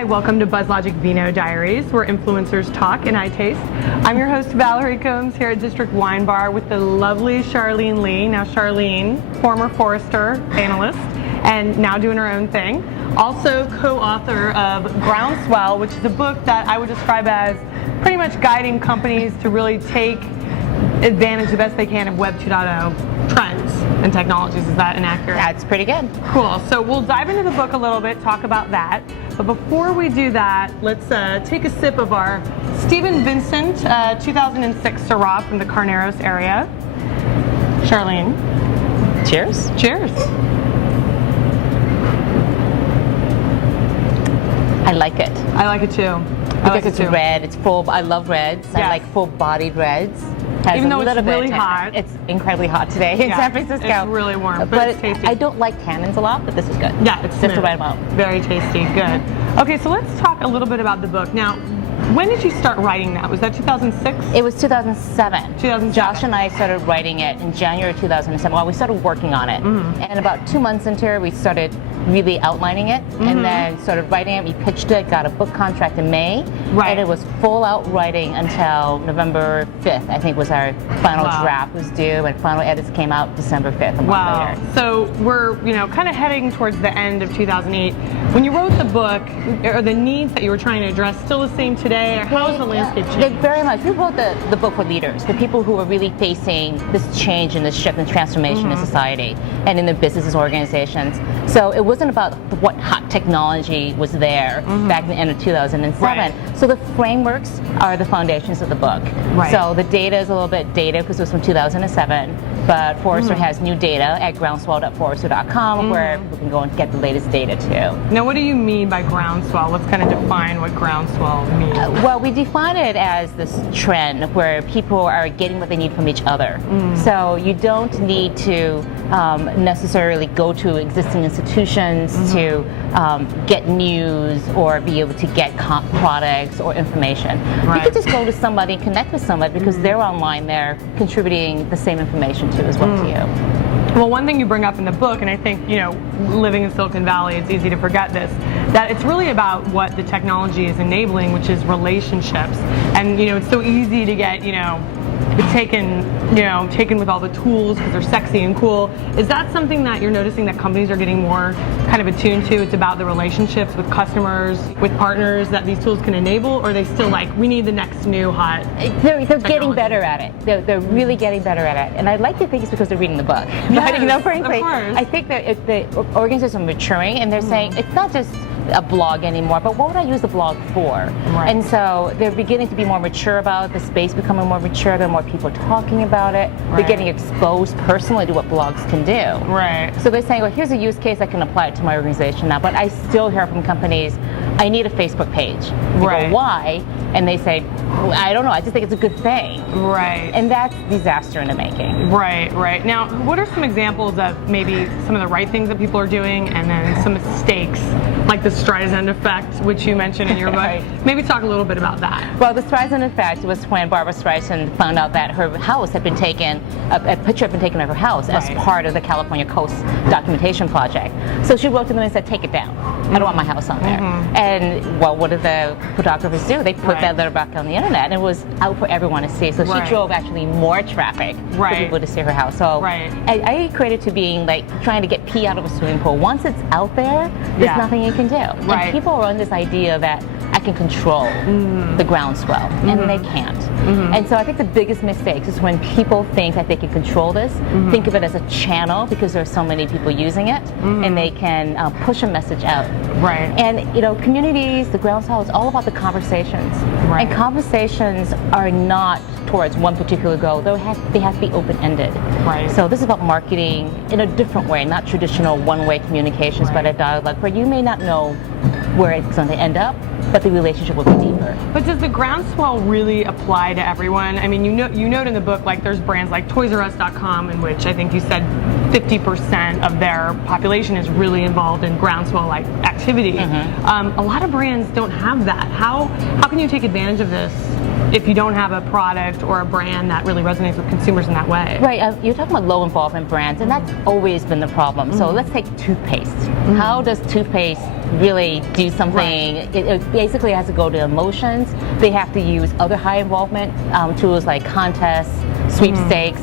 Hi, welcome to BuzzLogic Vino Diaries, where influencers talk and I taste. I'm your host, Valerie Combs, here at District Wine Bar with the lovely Charlene Li. Now Charlene, former Forrester analyst, and now doing her own thing. Also co-author of Groundswel, which is a book that I would describe as pretty much guiding companies to really take advantage the best they can of Web 2.0 trends and technologies. Is that inaccurate? That's pretty good. Cool. So we'll dive into the book a little bit, talk about that. But before we do that, let's take a sip of our Stephen Vincent 2006 Syrah from the Carneros area. Charlene. Cheers. Cheers. I like it. I like it too. Because it's red, it's full. I love reds. Yes. I like full-bodied reds. Has Even though a little it's really bit hot. It's incredibly hot today in San Francisco. It's really warm, but it's tasty. I don't like tannins a lot, but this is good. Yeah, it's just the right amount. Very tasty. Good. Okay, so let's talk a little bit about the book. Now, when did you start writing that? Was that 2006? It was 2007. 2007. Josh and I started writing it in January 2007. Well, we started working on it. And about 2 months into it, we started really outlining it and then started writing it. We pitched it, got a book contract in May. Right. And it was full out writing until November 5th, I think was our final draft was due, and final edits came out December 5th. A month later. So we're, kind of heading towards the end of 2008. When you wrote the book, are the needs that you were trying to address still the same today? Or how has the landscape changed? Very much. We wrote the book for leaders, the people who are really facing this change and this shift and transformation in society and in their businesses and organizations. So it wasn't about what hot technology was there back in the end of 2007. Right. So the frameworks are the foundations of the book. Right. So the data is a little bit dated because it was from 2007, but Forrester has new data at groundswell.forrester.com where people can go and get the latest data too. Now, what do you mean by groundswell? Let's kind of define what groundswell means. Well, we define it as this trend where people are getting what they need from each other. So you don't need to necessarily go to existing institutions to get news or be able to get products or information. Right. You could just go to somebody and connect with somebody because they're online, they're contributing the same information to as well to you. Well, one thing you bring up in the book, and I think, living in Silicon Valley, it's easy to forget this, that it's really about what the technology is enabling, which is relationships. And, it's so easy to get, taken with all the tools because they're sexy and cool. Is that something that you're noticing that companies are getting more kind of attuned to? It's about the relationships with customers, with partners that these tools can enable, or are they still like, we need the next new hot They're getting better at it. They're really getting better at it. And I'd like to think it's because they're reading the book. Yes, but, frankly, of course. I think that if the organizations are maturing and they're saying, it's not just a blog anymore, but what would I use the blog for? Right. And so they're beginning to be more mature about the space, becoming more mature. There are more people talking about it. Right. They're getting exposed personally to what blogs can do. Right. So they're saying, well, here's a use case I can apply it to my organization now. But I still hear from companies, I need a Facebook page. You Right. go, why? And they say, well, I don't know, I just think it's a good thing. Right. And that's disaster in the making. Right, right. Now, what are some examples of maybe some of the right things that people are doing and then some mistakes, like the Streisand effect, which you mentioned in your book? Right. Maybe talk a little bit about that. Well, the Streisand effect was when Barbara Streisand found out that her house had been taken, a picture had been taken of her house as part of the California Coast documentation project. So she wrote to them and said, take it down. I don't want my house on there. And, well, what did the photographers do? They put that letter back on the internet, and it was out for everyone to see. So she drove actually more traffic for people to see her house. So I equate it to being like trying to get pee out of a swimming pool. Once it's out there, there's nothing you can do. And people are on this idea that I can control the groundswell, and they can't. And so I think the biggest mistake is when people think that they can control this, think of it as a channel because there are so many people using it, and they can push a message out. Right. And communities, the groundswell, it's all about the conversations. Right. And conversations are not towards one particular goal. They have to be open-ended. Right. So this is about marketing in a different way, not traditional one-way communications, but a dialogue where you may not know where it's going to end up, but the relationship will be deeper. But does the groundswell really apply to everyone? I mean, you note in the book, like there's brands like ToysRUs.com, in which I think you said 50% of their population is really involved in groundswell-like activity. A lot of brands don't have that. How can you take advantage of this if you don't have a product or a brand that really resonates with consumers in that way. Right, you're talking about low involvement brands, and that's always been the problem. So let's take toothpaste. How does toothpaste really do something? It basically has to go to emotions. They have to use other high involvement tools like contests, sweepstakes,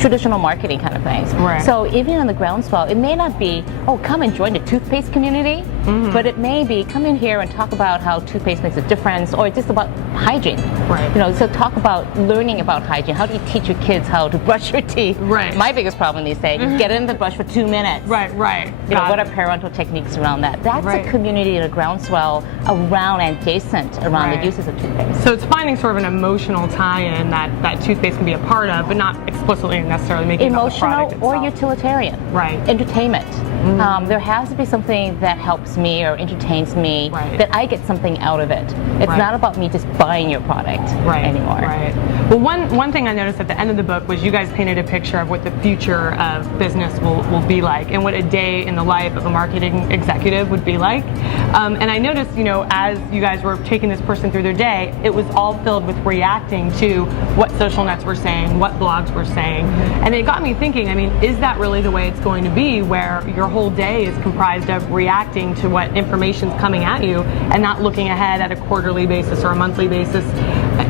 traditional marketing kind of things. Right. So even on the Groundswell, it may not be, oh, come and join the toothpaste community, but it may be, come in here and talk about how toothpaste makes a difference, or just about hygiene. Right. You know, so talk about learning about hygiene. How do you teach your kids how to brush your teeth? Right. My biggest problem these days is get in the brush for 2 minutes. Right, right. You know, what are parental techniques around that? That's Right. a community at a Groundswell around and adjacent around the uses of toothpaste. So it's finding sort of an emotional tie-in that toothpaste can be a part of, but not explicitly necessarily making it about the product Emotional or itself. utilitarian. Right. Entertainment. There has to be something that helps me or entertains me, Right. that I get something out of it. It's Right. not about me just buying your product anymore. Right. Well, one thing I noticed at the end of the book was you guys painted a picture of what the future of business will be like, and what a day in the life of a marketing executive would be like. And I noticed, you know, as you guys were taking this person through their day, it was all filled with reacting to what social nets were saying, what blogs were saying, and it got me thinking. I mean, is that really the way it's going to be, where your whole day is comprised of reacting to what information's coming at you and not looking ahead at a quarterly basis or a monthly basis?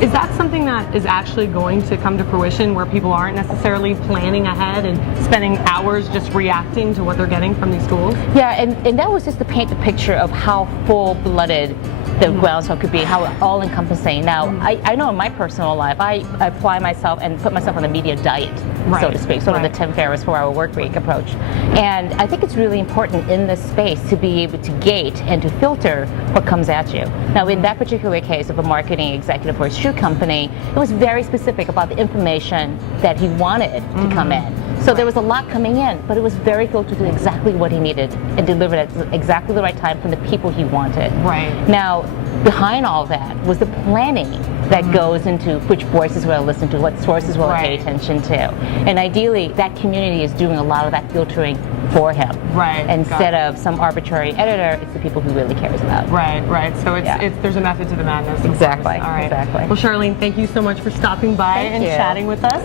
Is that something that is actually going to come to fruition, where people aren't necessarily planning ahead and spending hours just reacting to what they're getting from these tools? Yeah, and that was just to paint the picture of how full-blooded the Groundswell could be, how all-encompassing. Now, I know in my personal life, I apply myself and put myself on a media diet, so to speak, sort of the 10 Ferris 4-hour work week approach. And I think it's really important in this space to be able to gate and to filter what comes at you. Now, in that particular case of a marketing executive for a shoe company, it was very specific about the information that he wanted to come in. So there was a lot coming in, but it was very filtered to exactly what he needed and delivered at exactly the right time from the people he wanted. Right. Now, behind all that was the planning that goes into which voices will I listen to, what sources will I pay attention to. And ideally, that community is doing a lot of that filtering for him. Right. Instead of some arbitrary editor, it's the people who really cares about. Right, right. So it's there's a method to the madness. Exactly. All right. Exactly. Well, Charlene, thank you so much for stopping by and chatting with us.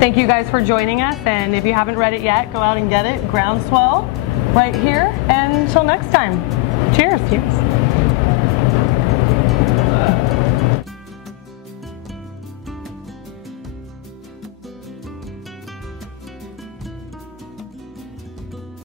Thank you guys for joining us. And if you haven't read it yet, go out and get it. Groundswell right here. And until next time, cheers. Cheers.